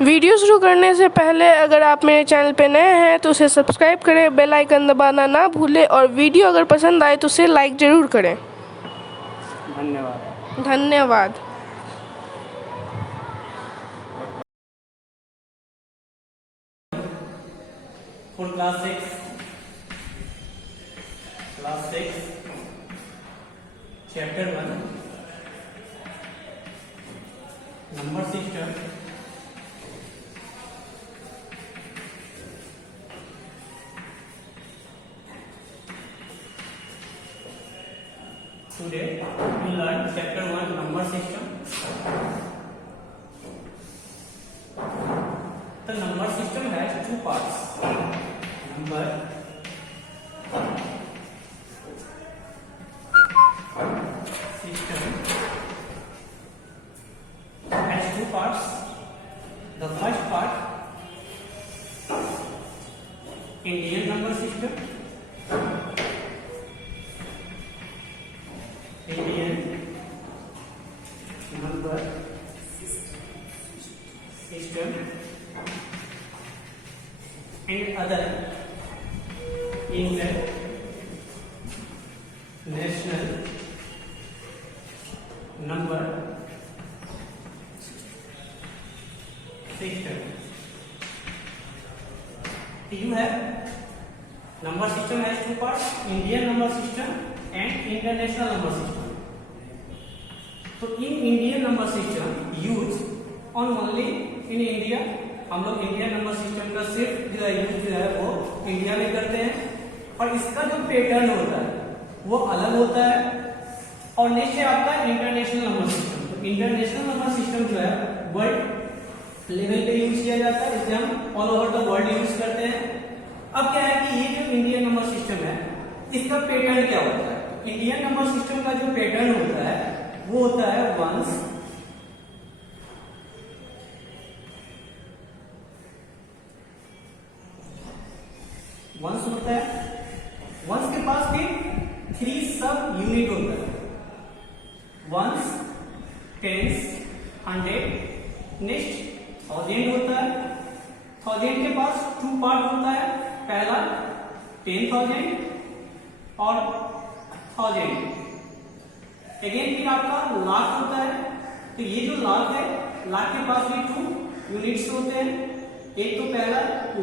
Video शुरू करने से पहले अगर आप मेरे चैनल पर नए हैं तो उसे सब्सक्राइब करें, बेल आइकन दबाना ना भूलें और वीडियो अगर पसंद आए तो उसे लाइक ज़रूर करें। धन्यवाद। धन्यवाद। For class 6, chapter 1, number system. Today we learn chapter 1, number system. The number system has two parts. Number system has two parts. The first part, Indian number system. Indian number system and other international number system. You have number system has two parts, Indian number system and international number system. तो in Indian number system use on only in India, हम लोग Indian number system का सिर्फ जो है use जो है वो इंडिया में करते हैं और इसका जो पैटर्न होता है वो अलग होता है। और नेक्स्ट है आपका इंटरनेशनल नंबर सिस्टम। तो इंटरनेशनल नंबर सिस्टम जो है वर्ल्ड लेवल पे यूज किया जाता है, इसे हम all over the world use करते हैं। अब क्या है कि ये जो इंडियन नंबर सिस्टम है इसका पैटर्न क्या होता है? इंडियन नंबर सिस्टम का जो पैटर्न होता है वो होता है वंस, होता है। वंस के पास फिर 3 सब यूनिट होता है, वंस, टेंस, 100, नेक्स्ट 1000 होता है। 1000 के पास 2 पार्ट होता है, पहला 10,000 और 1000। अगेन फिर आपका लाख होता है। तो ये जो लाख है, लाख के पास भी 2 यूनिट्स होते हैं, एक तो पहला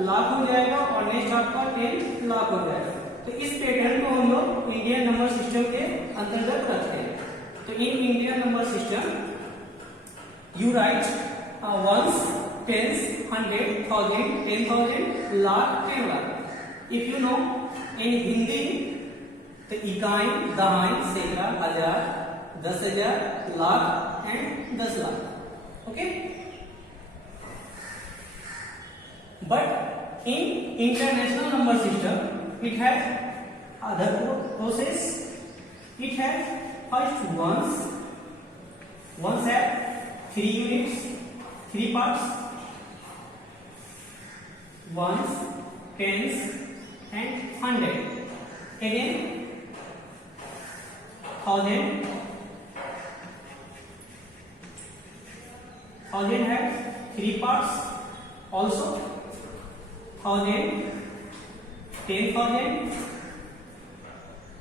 लाख हो जाएगा और नेक्स्ट आपका 10 लाख हो जाएगा। तो इस पैटर्न को हम लोग इंडियन नंबर सिस्टम के अंतर्गत रखते हैं। तो in Indian number system you write ones, tens, 100, 1000, 10,000, lakh, 10 lakh. If you know in Hindi तो इकाई, दहाई, सैकड़ा, हजार, 10,000, lakh and 10 lakh. Okay, but in international number system it has other process. It has first ones, ones है 3 units, 3 parts, ones, tens and 100। Again 1000, 1000 has 3 parts also, 1000, 10,000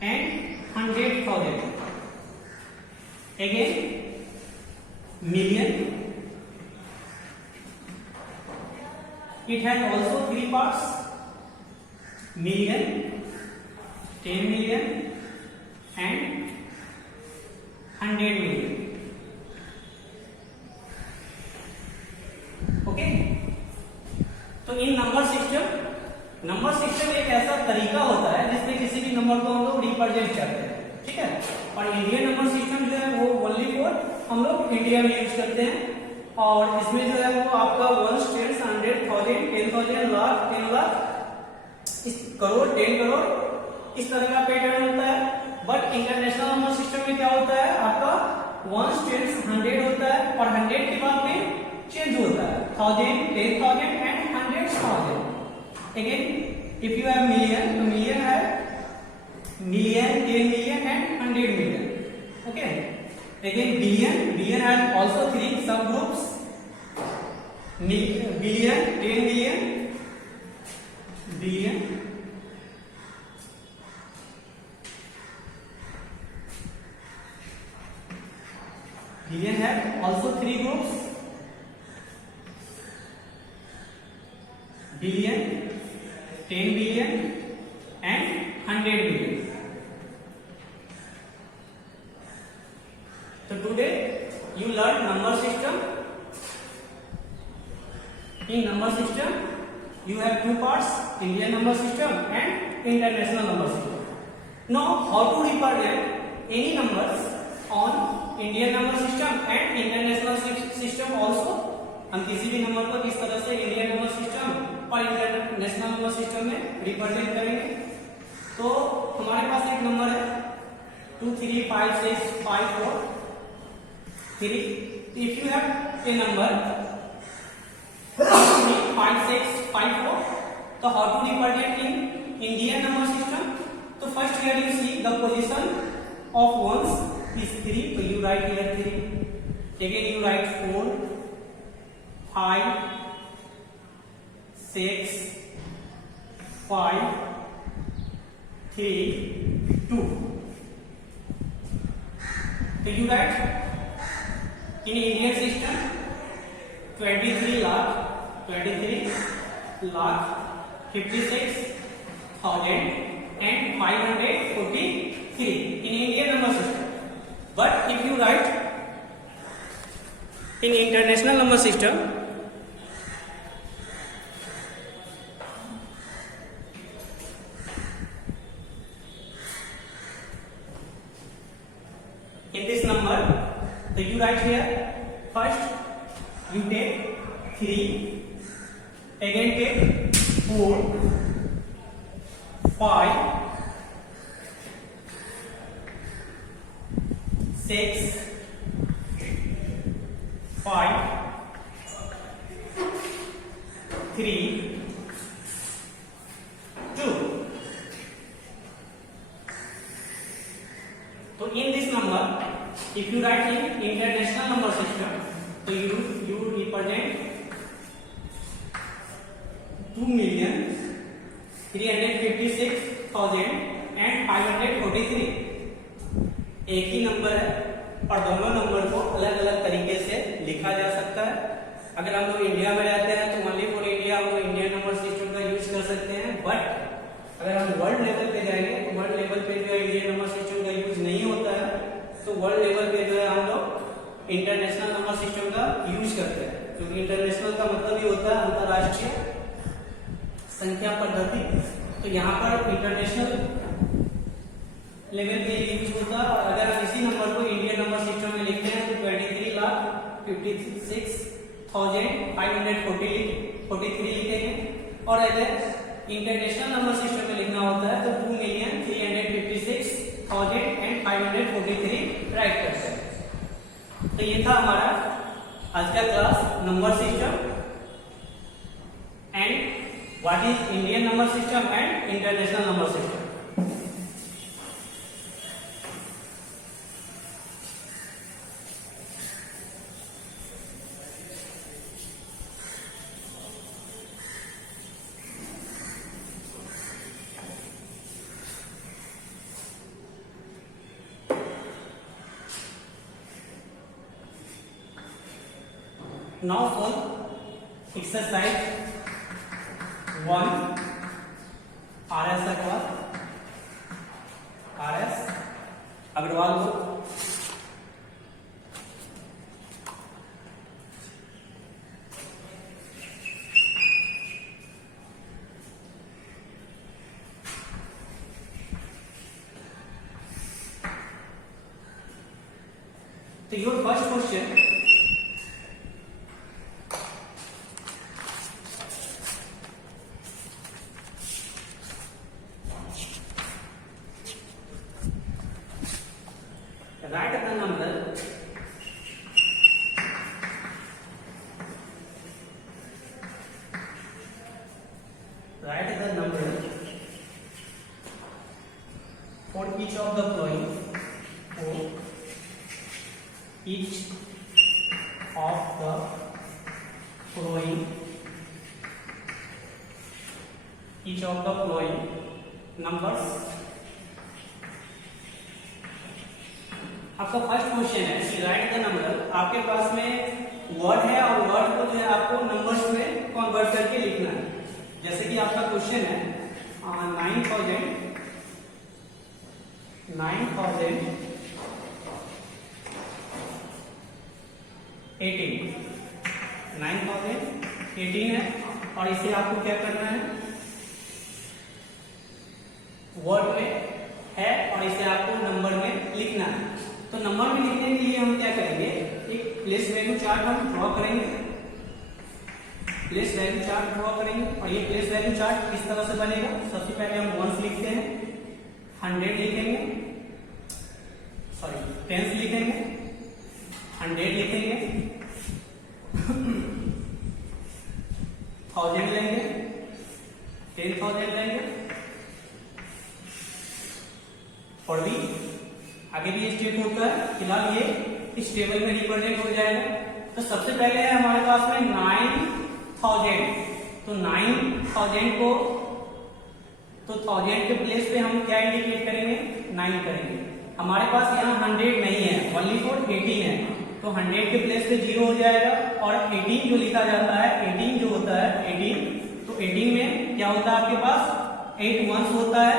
and 100,000. Again million, it has also 3 parts, million, 10 million and 100 million. Okay, तो इन number system एक ऐसा तरीका होता है जिसमें किसी भी नंबर को हम लोग रिप्रेजेंट करते हैं, ठीक है। और इंडियन नंबर सिस्टम जो है वो ओनली फॉर हम लोग इंडिया में यूज करते हैं और इसमें जो है वो आपका वंस, टेंस, 100, 1000, 10,000, लाख, 10 लाख, करोड़, 10 करोड़, इस तरह का पैटर्न होता है। बट इंटरनेशनल नंबर सिस्टम में क्या होता है, आपका वंस, टेंस, 100 होता है और 100 के बाद में चेंज होता है 1000, 10,000 and 100,000। Again if you have million, तो मिलियन है million, 10 million and 100 million. Okay. Again billion has also 3 subgroups. Billion, 10 billion, billion, billion have also three groups: billion, 10 billion, and 100 billion. So today you learn number system. In number system you have two parts: Indian number system and international number system. Now how to represent any numbers on Indian number system and international system also. हम किसी भी number को किस तरह से Indian number system और international number system में represent करेंगे. तो हमारे पास एक नंबर है 2 3 5 6 5 4 3. If you have a number 3 5 6 5 4, तो how to represent in Indian number system. तो first here you see the position of ones is 3, so you write here 3. Again you write 4, 5, 6, 5, 3, 2. So you write in Indian system 23 lakh 56,000 and 543 in Indian number system. But if you write in international number system, in this number, so you write here first you take 3, again take 4, 5, 6, 5, 3, 2. So in this number, if you write in international number system, so you represent 2,356,000 and 543. एक ही number है और दोनों number को अलग अलग तरीके से लिखा जा सकता है. अगर हम लोग इंडिया में रहते हैं तो ओनली फॉर इंडिया हम लोग इंडियन नंबर सिस्टम का यूज कर सकते हैं. बट अगर हम वर्ल्ड लेवल पे जाएंगे तो वर्ल्ड लेवल पे जो है इंडियन नंबर सिस्टम का यूज नहीं होता है. तो वर्ल्ड लेवल पे जो है हम लोग इंटरनेशनल नंबर सिस्टम का यूज करते हैं, क्योंकि इंटरनेशनल का मतलब ही होता है अंतरराष्ट्रीय संख्या पद्धति. तो यहाँ पर इंटरनेशनल लेवल पे यूज होता है. और अगर हम इसी नंबर को इंडियन नंबर सिस्टम में लिखते हैं तो 23,56,543 लिखेंगे. और अगर इंटरनेशनल नंबर सिस्टम में लिखना होता है तो 2,356,543 राइट करते हैं. तो ये था हमारा आज का class number system and what is Indian number system and international number system. Now solve exercise 1 RS Agarwal को. तो your first question, write the number for each of the following. For each of the following, each of the following numbers. आपका first question है कि right the number. आपके पास में word है और word को जो है आपको नंबर्स में कन्वर्ट करके लिखना है। जैसे कि आपका क्वेश्चन है 9,018 है और इसे आपको क्या करना है, वर्ड में है और इसे आपको नंबर में लिखना है। तो नंबर में लिखने के लिए हम क्या करेंगे, एक प्लेस वैल्यू चार्ट हम ड्रॉ करेंगे। प्लेस वैल्यू चार्ट ड्रॉ करेंगे और ये प्लेस वैल्यू चार्ट किस तरह से बनेगा, सबसे पहले हम वंस लिखते हैं, 100 लिखेंगे, सॉरी 10 लिखेंगे, 100 लिखेंगे, 1000 लेंगे, 10,000 लेंगे और भी आगे भी स्टेप होता है। फिलहाल ये इस टेबल में रिप्रेजेंट हो जाएगा। तो सबसे पहले है हमारे पास में 9,000। तो 9,000 को तो 1000 के प्लेस पे हम क्या इंडिकेट करेंगे, 9 करेंगे। हमारे पास यहाँ 100 नहीं है, ओनली फॉर 18 है। तो 100 के प्लेस पे 0 हो जाएगा और 18 जो लिखा जाता है, 18 जो होता है 18, तो 18 में क्या होता है आपके पास 8 वंस होता है,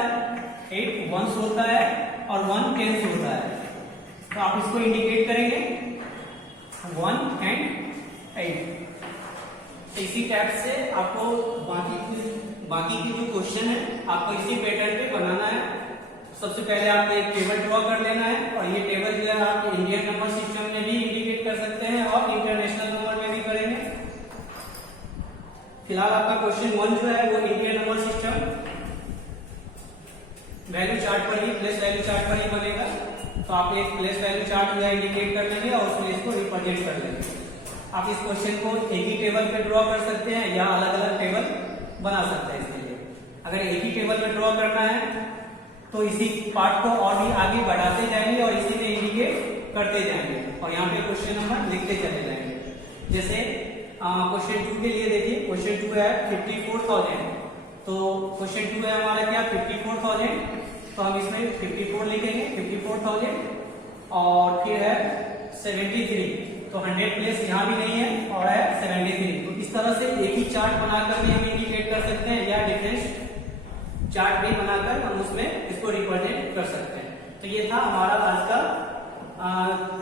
8 वंस होता है और 1 टेंस होता है। तो आप इसको इंडिकेट करेंगे 1 एंड 8। तो इसी टाइप से आपको बाकी की जो क्वेश्चन है आपको इसी पैटर्न पे बनाना है। सबसे पहले आपको एक टेबल ड्रॉ कर लेना है और ये टेबल जो है आप इंडियन नंबर सिस्टम में भी इंडिकेट कर सकते हैं और इंटरनेशनल नंबर में भी करेंगे। फिलहाल आपका क्वेश्चन 1 जो है वो Indian number system value chart पर ही, प्लेस वैल्यू चार्ट पर ही बनेगा। तो आप एक प्लेस वैल्यू चार्ट जो है इंडिकेट कर लेंगे और उसमें इसको रिप्रेजेंट कर लेंगे। आप इस क्वेश्चन को एक ही टेबल पे ड्रॉ कर सकते हैं या अलग अलग टेबल बना सकते हैं। इसके लिए अगर एक ही टेबल पे ड्रॉ करना है तो इसी पार्ट को और भी आगे बढ़ाते जाएंगे और इसी में इंडिकेट करते जाएंगे और यहाँ पे क्वेश्चन नंबर लिखते चले जाएंगे। जैसे क्वेश्चन 2 के लिए देखिए, क्वेश्चन 2 है 54,000। तो क्वेश्चन 2 है हमारा क्या 54,000। तो हम इसमें 54 लिखेंगे, 54,000 और फिर है 73। तो 100 प्लेस यहाँ भी नहीं है और है 73। तो इस तरह से एक ही चार्ट बनाकर भी हम इंडिकेट कर सकते हैं या डिफरेंस चार्ट भी बनाकर हम उसमें इसको रिप्रेजेंट कर सकते हैं। तो ये था हमारा आज का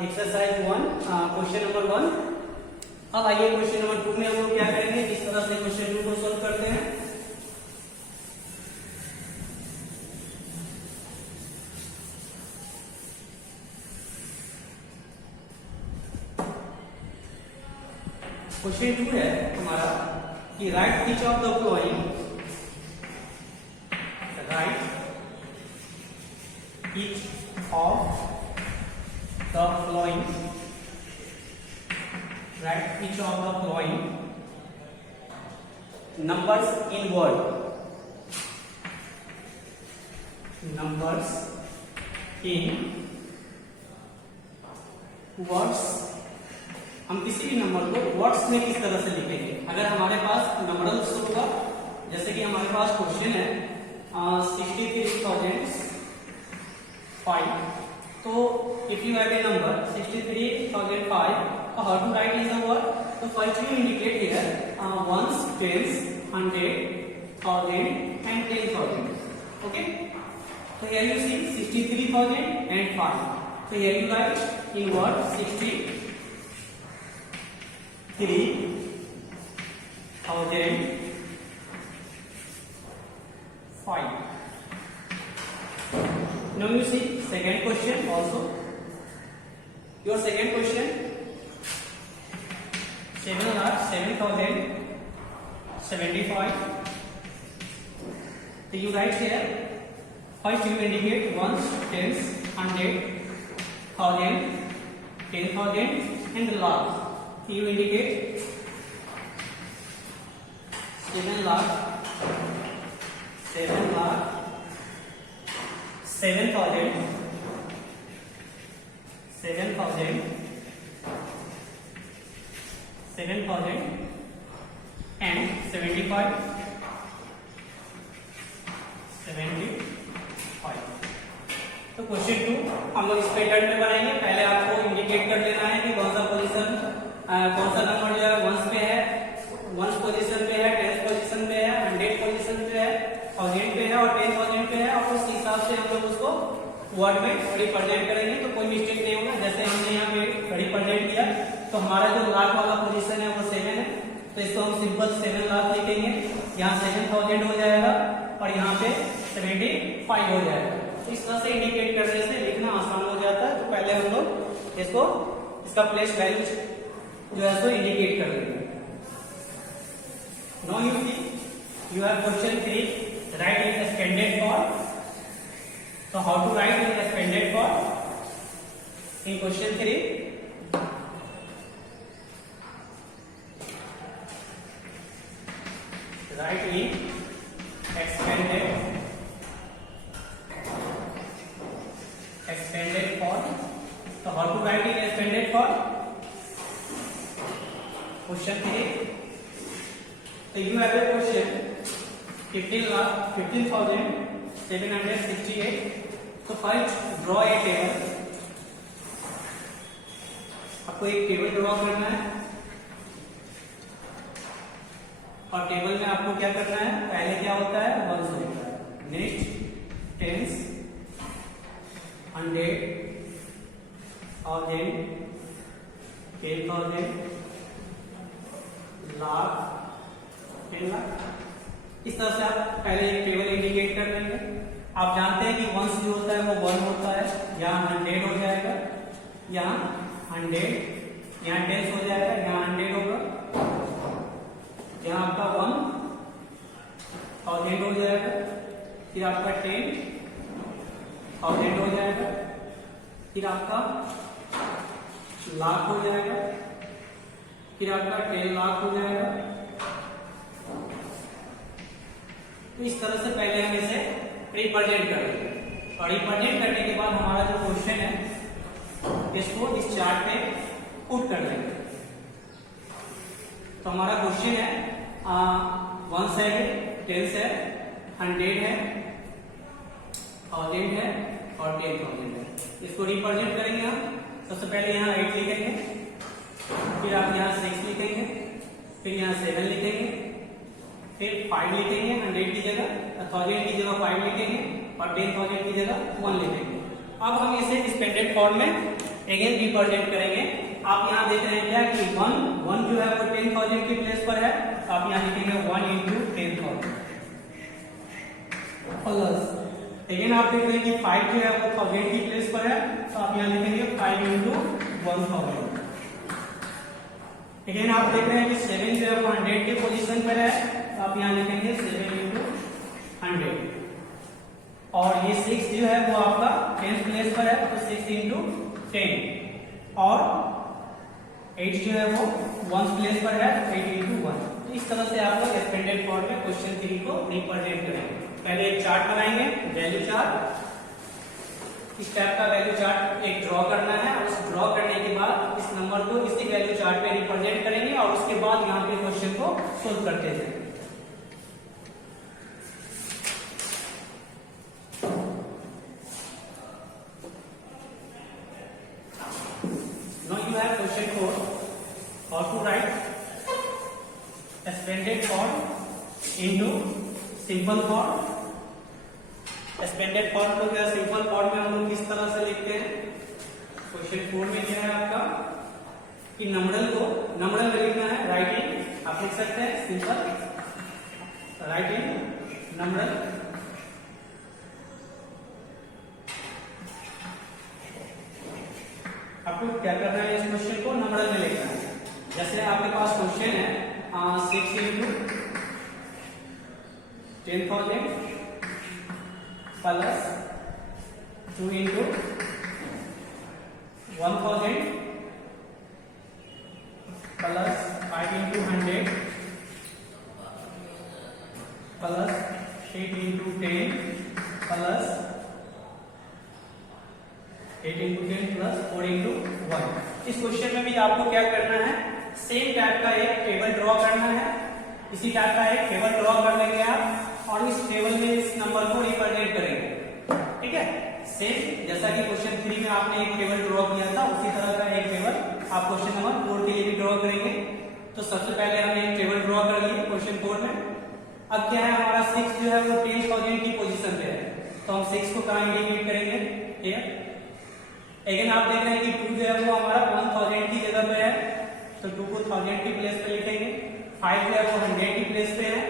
एक्सरसाइज 1, क्वेश्चन नंबर 1। अब आइए क्वेश्चन नंबर 2 में हम लोग क्या करेंगे, किस तरह से क्वेश्चन 2 को सोल्व करते हैं। क्वेश्चन 2 है हमारा कि right each of the following, right each of the following, right each of the following numbers in word, numbers in words. हम किसी भी नंबर को वर्ड्स में किस तरह से लिखेंगे। अगर हमारे पास नंबरल्स होगा, जैसे कि हमारे पास क्वेश्चन है 63,005। तो if you have a number 63,005, how to write is a word. तो first you indicate here ones, tens, 100, 1000 and 10,000। Okay, तो here you see 63,005। So here you write in word 63,005. Now you see second question also. Your second question 7,07,075. So you write here. First you indicate ones, tens, 100, 1000, 10,000 and the last. You indicate 7 lakh, 7,000, 7,000, 75 75। तो question 2 हम लोग इस pattern में बनाएंगे। पहले आपको indicate कर लेना है कि कौन सा पोजीशन कौन सा नंबर जो है वंस पे है, वंस पोजीशन पे है, टेंस पोजीशन पे है, 100 पोजीशन पे है, 1000 पे है और 10,000 पे है, और उस हिसाब से हम लोग उसको वर्ड में रिप्रेजेंट करेंगे तो कोई मिस्टेक नहीं होगा। जैसे हमने यहाँ पे रिप्रेजेंट किया तो हमारा जो लाख वाला पोजीशन है वो 7 है, तो इसको हम सिंपल 7 लाख लिखेंगे। यहाँ 7000 हो जाएगा और यहाँ पे 75 हो जाएगा। तो इस तरह से इंडिकेट करने से लिखना आसान हो जाता है। तो पहले हम लोग इसको इसका प्लेस वैल्यू जो है सो इंडिकेट कर लेंगे। Now you see you have question 3, write in expanded form. So how to write in expanded form? In question 3, write in expanded form. So how to write in expanded form? Question 3. So you have a question 15,768. So first draw a table. आपको एक table draw करना है और table में आपको क्या करना है, पहले क्या होता है वंस होता है, next tens, 100, thousand, 10,000, lakh, 10 lakh. इस तरह से आप पहले एक टेबल इंडिकेट कर लेंगे। आप जानते हैं कि वंस जो होता है वो 1 होता है, यहाँ 100 हो जाएगा, यहाँ 100, यहाँ 10 हो जाएगा, यहाँ 100 होगा, यहाँ आपका 1000 हो जाएगा, फिर आपका 10,000 हो जाएगा, फिर आपका लाख हो जाएगा, फिर आपका 10 लाख हो जाएगा। तो इस तरह से पहले हम इसे रिप्रेजेंट करेंगे और रिप्रेजेंट करने के बाद हमारा जो क्वेश्चन है इसको इस चार्ट पे पुट कर देंगे। तो हमारा क्वेश्चन है वंस है, टेंस है, 100 है, 1000 है और 10,000 है। इसको रिप्रेजेंट करेंगे हम। सबसे पहले यहाँ 8 लिखेंगे, फिर आप यहाँ 6 लिखेंगे, फिर यहाँ 7 लिखेंगे, फिर 5 लिखेंगे 100 की जगह, 1000 की जगह 5 लिखेंगे और 10,000 की जगह 1 लिखेंगे। अब हम इसे एक्सपेंडेड फॉर्म में अगेन रिप्रेजेंट करेंगे। आप यहाँ देख रहे हैं क्या कि 1 जो है वो 10,000 की प्लेस पर है, तो आप यहाँ लिखेंगे 1 into 10,000 प्लस, अगेन आप देख रहे हैं कि 5 जो है वो 1000 की प्लेस पर है, तो आप यहाँ लिखेंगे 5 into 1000। अगेन आप देख रहे हैं कि 7 जो है वो 100 के पोजीशन पर है, आप यहाँ लिखेंगे 7 into 100 और ये 6 जो है वो आपका 10th प्लेस पर है, तो 6 into 10 और 8 जो है वो 1st प्लेस पर है, 8 into 1। तो इस तरह से आप लोग एक्सपेंडेड फॉर्म में क्वेश्चन 3 को रिप्रेजेंट करेंगे। पहले एक चार्ट बनाएंगे, वैल्यू चार्ट। इस टाइप का वैल्यू चार्ट एक ड्रॉ करना है और उस ड्रॉ करने के बाद इस नंबर को इसी वैल्यू चार्ट पे रिप्रेजेंट करेंगे और उसके बाद यहाँ पे क्वेश्चन को सोल्व करते जाएंगे। Now you have question 4, how to write expanded form into simple form। Expanded form को क्या सिंपल फॉर्म में हम लोग किस तरह से लिखते हैं। क्वेश्चन 4 में क्या है आपका कि नंबरल में लिखना है, राइटिंग आप लिख सकते हैं सिंपल राइटिंग नंबरल। आपको क्या करना है, इस क्वेश्चन को नंबरल में लिखना है। जैसे आपके पास क्वेश्चन है 6 into 10,000 plus 2 into 1,000 plus 5 into 100 plus 8 into 10 plus 8 into 10 plus 4 into 1। इस क्वेश्चन में भी आपको क्या करना है, सेम टाइप का एक टेबल ड्रॉ करना है इसी टाइप का एक टेबल ड्रॉ कर लेंगे आप और इस टेबल में इस नंबर को रिप्रेजेंट करेंगे। ठीक है, सेम जैसा कि क्वेश्चन 3 में आपने एक टेबल ड्रॉ किया था उसी तरह का एक टेबल आप क्वेश्चन नंबर 4 के लिए भी ड्रॉ करेंगे। तो सबसे पहले हमने एक टेबल ड्रॉ कर लिए क्वेश्चन 4 में। अब क्या है, हमारा 6 जो है वो 10,000 की पोजीशन पे है, तो हम 6 को कहां इंडिकेट करेंगे, ठीक है। अगेन आप देख रहे हैं कि 2 जो है वो हमारा 1000 की जगह पे है, तो 2 को 1000 की प्लेस पे लिखेंगे। 5 जो है वो 100 की प्लेस पे है,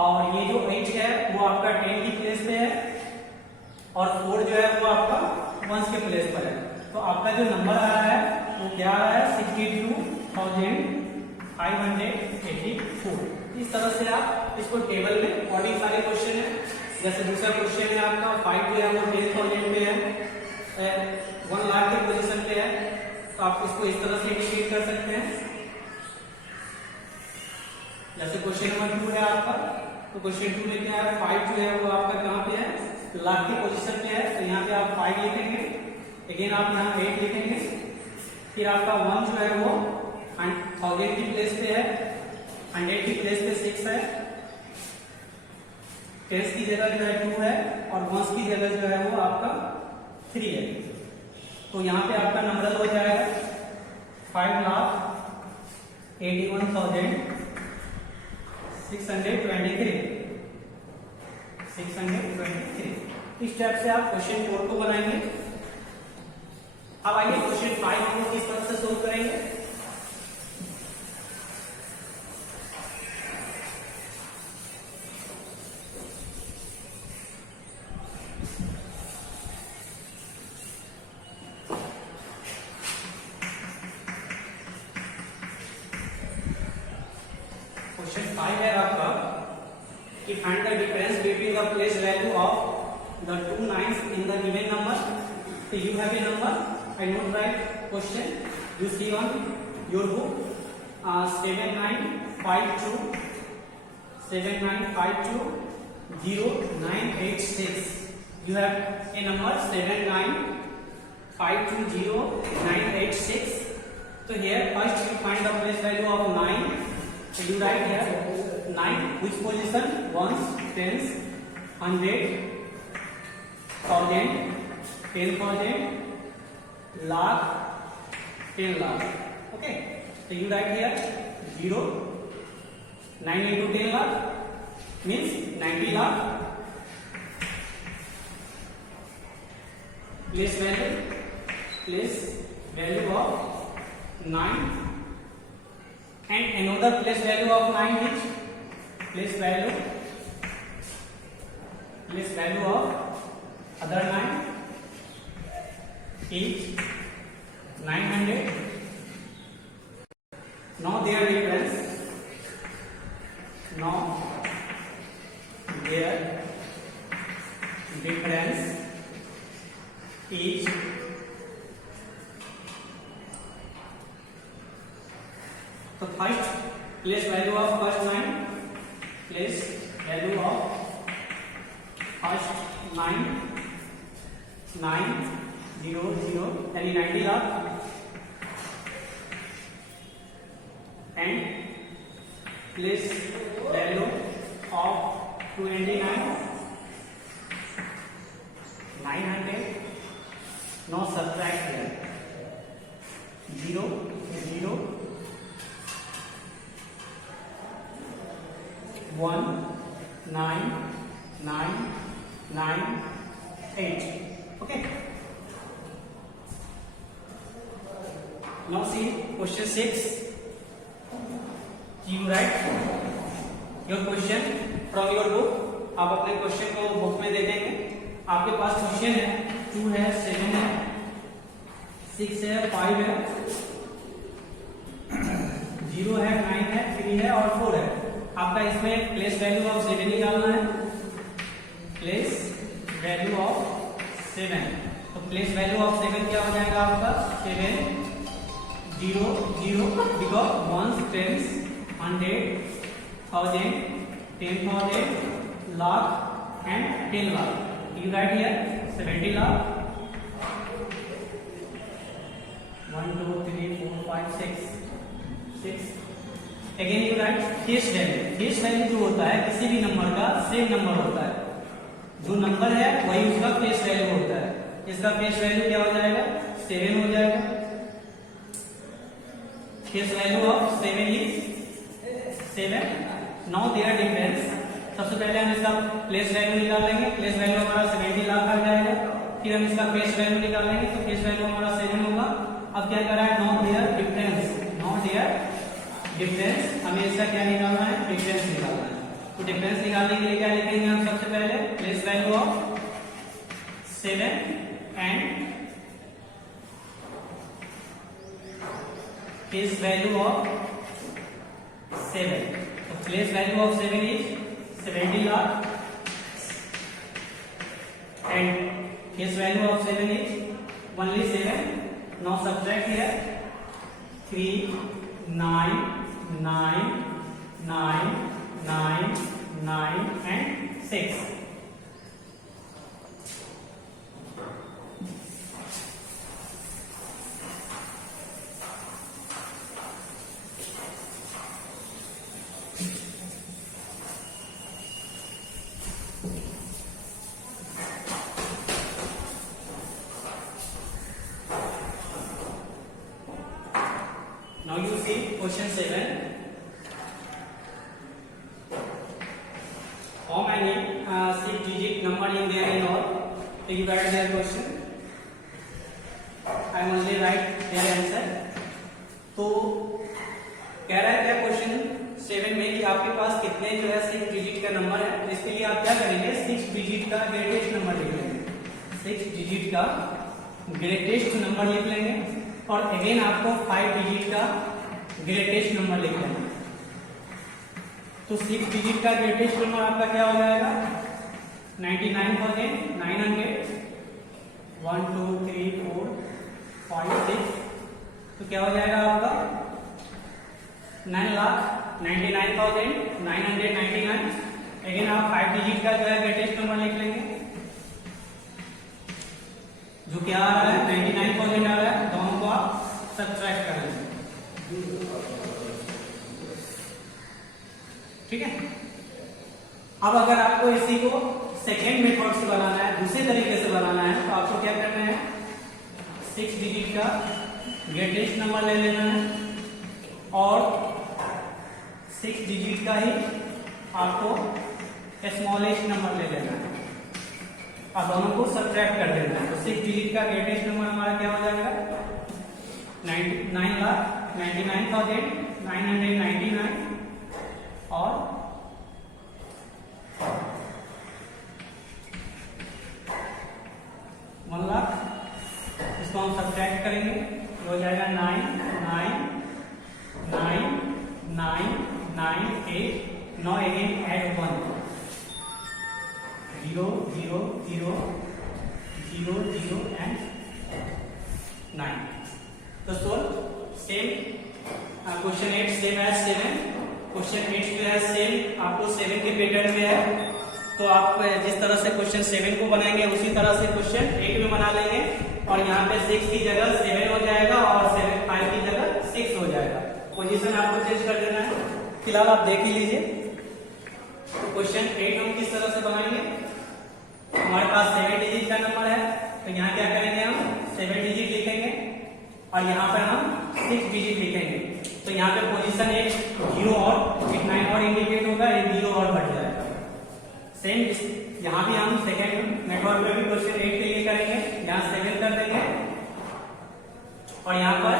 और ये जो 8 है वो आपका 10 की प्लेस पे है, और 4 जो है वो आपका 1 के प्लेस पर है। तो आपका जो नंबर आ रहा है वो क्या आ रहा है, 62,584। इस तरह से आप इसको टेबल में, और भी सारे क्वेश्चन है, जैसे दूसरा क्वेश्चन है आपका 5 जो है वो 10,000 पे है, 1 लाख के पोजीशन पे है, तो आप इसको इस तरह से इंडिकेट कर सकते हैं। जैसे क्वेश्चन नंबर 2 है आपका, तो क्वेश्चन 2 में क्या है, 5 जो है वो आपका कहां पे है, लाख की पोजीशन पे है, तो यहाँ पे आप 5 लिखेंगे। अगेन आप यहाँ 8 लिखेंगे, फिर आपका 1 जो है वो 1000 की प्लेस पे है, 100 की प्लेस पे 6 है, 10 की जगह जो है 2 है, और 1 की जगह जो है वो आपका 3 है। तो यहाँ पे आपका नंबर हो जाएगा 5,81,623। 623। इस टाइप से आप क्वेश्चन 4 को बनाएंगे। अब आइए क्वेश्चन 5 हम लोग किस तरह से सोल्व करेंगे। क्वेश्चन 5 है आपका कि find the difference between the place value of the 2 nines in the given number. So you have a number, I don't write question, you see on your book, 7952 0986. You have a number 79520986. So here first you find the place value of 9. So you write here 9, which position, ones, tens, 100, 1000, 10,000, lakh, 10 lakh. Okay, so you write here 0, 9 into 10 lakh means 90 lakh. Place value of 9, and another place value of 9 is place value of other 9 is 900. Now their difference is so first place value of first 9, place value of first 9 900 यानी 90 lakh, and place value of 299 900. Now subtract here 0 0 1 9 9 9 8. Okay. Now see question 6. You write your question from your book. आप अपने question को book में दे देंगे। आपके पास question है 2 है, 7 है, 6 है, 5 है, 0 है, 9 है, 3 है और 4 है। आपका इसमें प्लेस वैल्यू ऑफ 7 निकालना है। प्लेस वैल्यू ऑफ 7, तो प्लेस वैल्यू ऑफ 7 क्या हो जाएगा आपका 7 0 0 because 1 10 100 1000 10,000 lakh and 10 lakh. You write here 70 lakh. 1 2 3 4 5 6 6 again you right face value. Face value जो होता है किसी भी नंबर का सेम नंबर होता है, जो नंबर है वही उसका फेस वैल्यू होता है। इसका फेस वैल्यू क्या हो जाएगा 7 हो जाएगा। Face value of 7 is 7। Now their difference. सबसे पहले हम इसका प्लेस वैल्यू निकाल लेंगे। प्लेस वैल्यू हमारा 70 लाख आ जाएगा। फिर हम इसका फेस वैल्यू निकालेंगे तो फेस वैल्यू हमारा 7 होगा। अब क्या कर रहा है now their difference. Now their difference हमें इसका क्या निकालना है डिफरेंस निकालना है। तो डिफरेंस निकालने के लिए क्या लिखेंगे हम सबसे पहले place value of 7 and face value of 7। तो place value of 7 is 70 lakh and face value of 7 is only 7। Now subtract here 3 9 9 9 9 9 and 6. Now you see question 7. How many 6-digit number in there in all? So you write their question. I only write their answer. तो कह रहा है क्या question 7 में कि आपके पास कितने जो है 6 डिजिट का नंबर है। इसके लिए आप क्या करेंगे 6 डिजिट का ग्रेटेस्ट नंबर लिख लेंगे। 6 डिजिट का ग्रेटेस्ट नंबर लिख लेंगे और अगेन आपको 5 डिजिट का ग्रेटेस्ट नंबर लिख लेना। तो 6 डिजिट का ग्रेटेस्ट नंबर आपका क्या हो जाएगा 99,900। 1 2 3 4 5 6। तो क्या हो जाएगा आपका 9,99,999। अगेन आप 5 डिजिट का जो है ग्रेटेस्ट नंबर लिख लेंगे जो क्या आ रहा है 99,000 आ रहा है। दोनों को आप सब्ट्रैक्ट कर लेंगे। ठीक है। अब अगर आपको इसी को सेकेंड मेथड से बनाना है, दूसरे तरीके से बनाना है तो आपको क्या करना है 6 डिजिट का ग्रेटेस्ट नंबर ले लेना है और 6 डिजिट का ही आपको स्मॉलेस्ट नंबर ले लेना है और दोनों को सब्ट्रैक्ट कर देना है। तो 6 डिजिट का ग्रेटेस्ट नंबर हमारा क्या हो जाएगा 9,99,999 और 1,00,000। इसको हम सब्ट्रैक्ट करेंगे तो हो जाएगा 9 9 9 9 9 8। No again add 1 0 0 0 0 0 and 9। तो same question 8 same as 7। Question 8 जो है सेम आपको 7 के पैटर्न में है। तो आप जिस तरह से क्वेश्चन 7 को बनाएंगे उसी तरह से क्वेश्चन 8 में बना लेंगे और यहाँ पे 6 की जगह 7 हो जाएगा और 5 की जगह 6 हो जाएगा। पोजीशन आपको चेंज कर देना है। फिलहाल आप देख ही लीजिए। तो क्वेश्चन 8 हम किस तरह से बनाएंगे हमारे पास 7 डिजिट का नंबर है तो यहाँ क्या करेंगे हम 7 डिजिट लिखेंगे और यहाँ पर हम 6 डिजिट लिखेंगे। तो यहाँ पे पोजीशन एक 0 और एक 9 और इंडिकेट होगा, एक 0 और बढ़ जाएगा। सेम यहाँ भी हम सेकेंड मेथड में भी क्वेश्चन 8 के लिए करेंगे। यहाँ 7 कर देंगे और यहाँ पर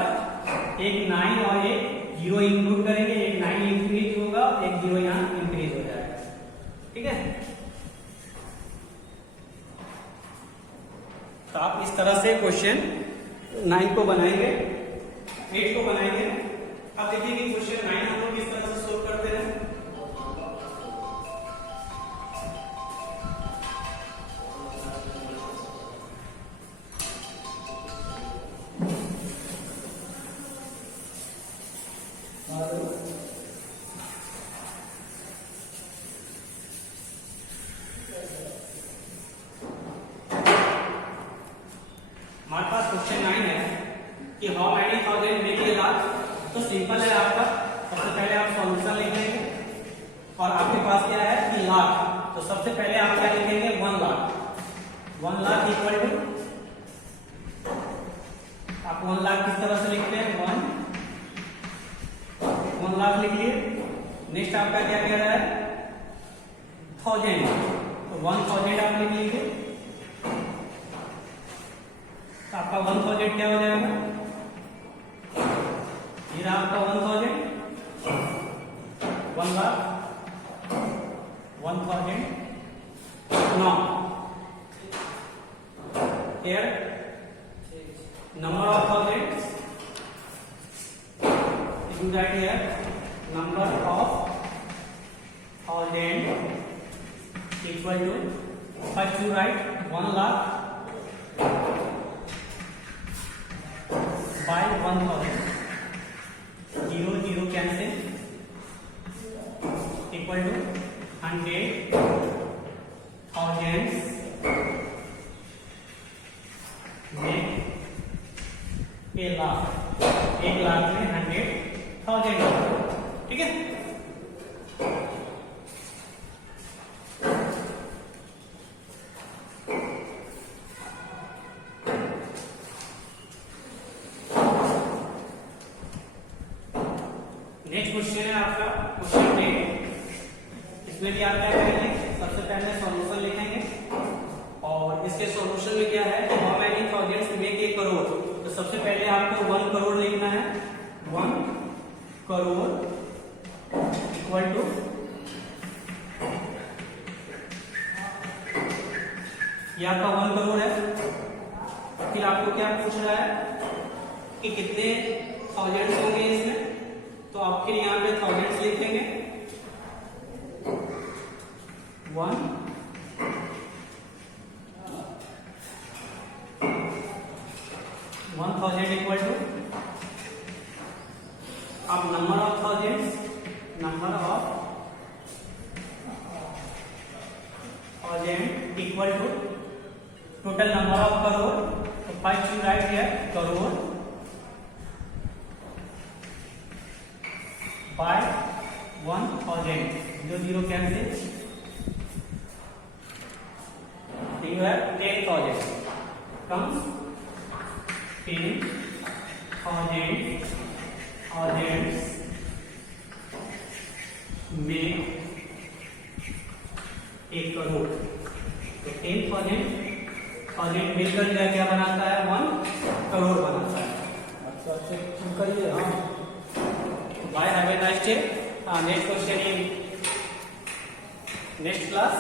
एक 9 और एक 0 इंक्लूड करेंगे। एक 9 इंक्रीज होगा, एक 0 यहाँ इंक्रीज हो जाएगा। ठीक है। तो आप इस तरह से क्वेश्चन 9 को बनाएंगे, 8 को बनाएंगे। अब देखिए कि क्वेश्चन 9 हम लोग किस तरह से सोल्व करते हैं। हमारे पास क्वेश्चन 9 है कि how many thousand make a lakh. तो सिंपल है आपका तो सबसे पहले आप क्या लिखेंगे 1 लाख। 1 लाख इक्वल टू, आप 1 लाख किस तरह से लिखते हैं 1 लाख लिख लिए। नेक्स्ट आपका क्या कह रहा है 1000, तो 1000 आप लिख लीजिए। तो आपका 1000 क्या हो जाएगा, ये रहा आपका 1000, 1 lakh 1000। Now here number of thousands, you write here number of thousand equal to, first you write 1 lakh by 1000, 0 0 cancel, equal to 100 thousands make 1 lakh. 1 lakh में 100,000, ठीक है। नेक्स्ट क्वेश्चन है आपका क्वेश्चन 10। इसमें भी आप क्या करेंगे, सबसे पहले सॉल्यूशन लिखेंगे और इसके सॉल्यूशन में क्या है, how many thousands make 1 crore. तो सबसे पहले आपको 1 करोड़ लिखना है। 1 करोड़ इक्वल टू, ये आपका 1 करोड़ है। फिर आपको क्या पूछ रहा है कि कितने थाउजेंड्स होंगे इसमें, तो आप फिर यहाँ पे थाउजेंड्स लिखेंगे। 1000 इक्वल टू, अब number of thousands, number of thousand equal to total number of crore. तो first you write here crore by 1000, 0 0 cancel, you have 10,000 comes 10,000 thousands make 1 crore. तो 10,000 मिलकर क्या बनाता है 1 करोड़ बनाता है। अच्छा करिए। हाँ, bye, have a nice day. Next question in next class.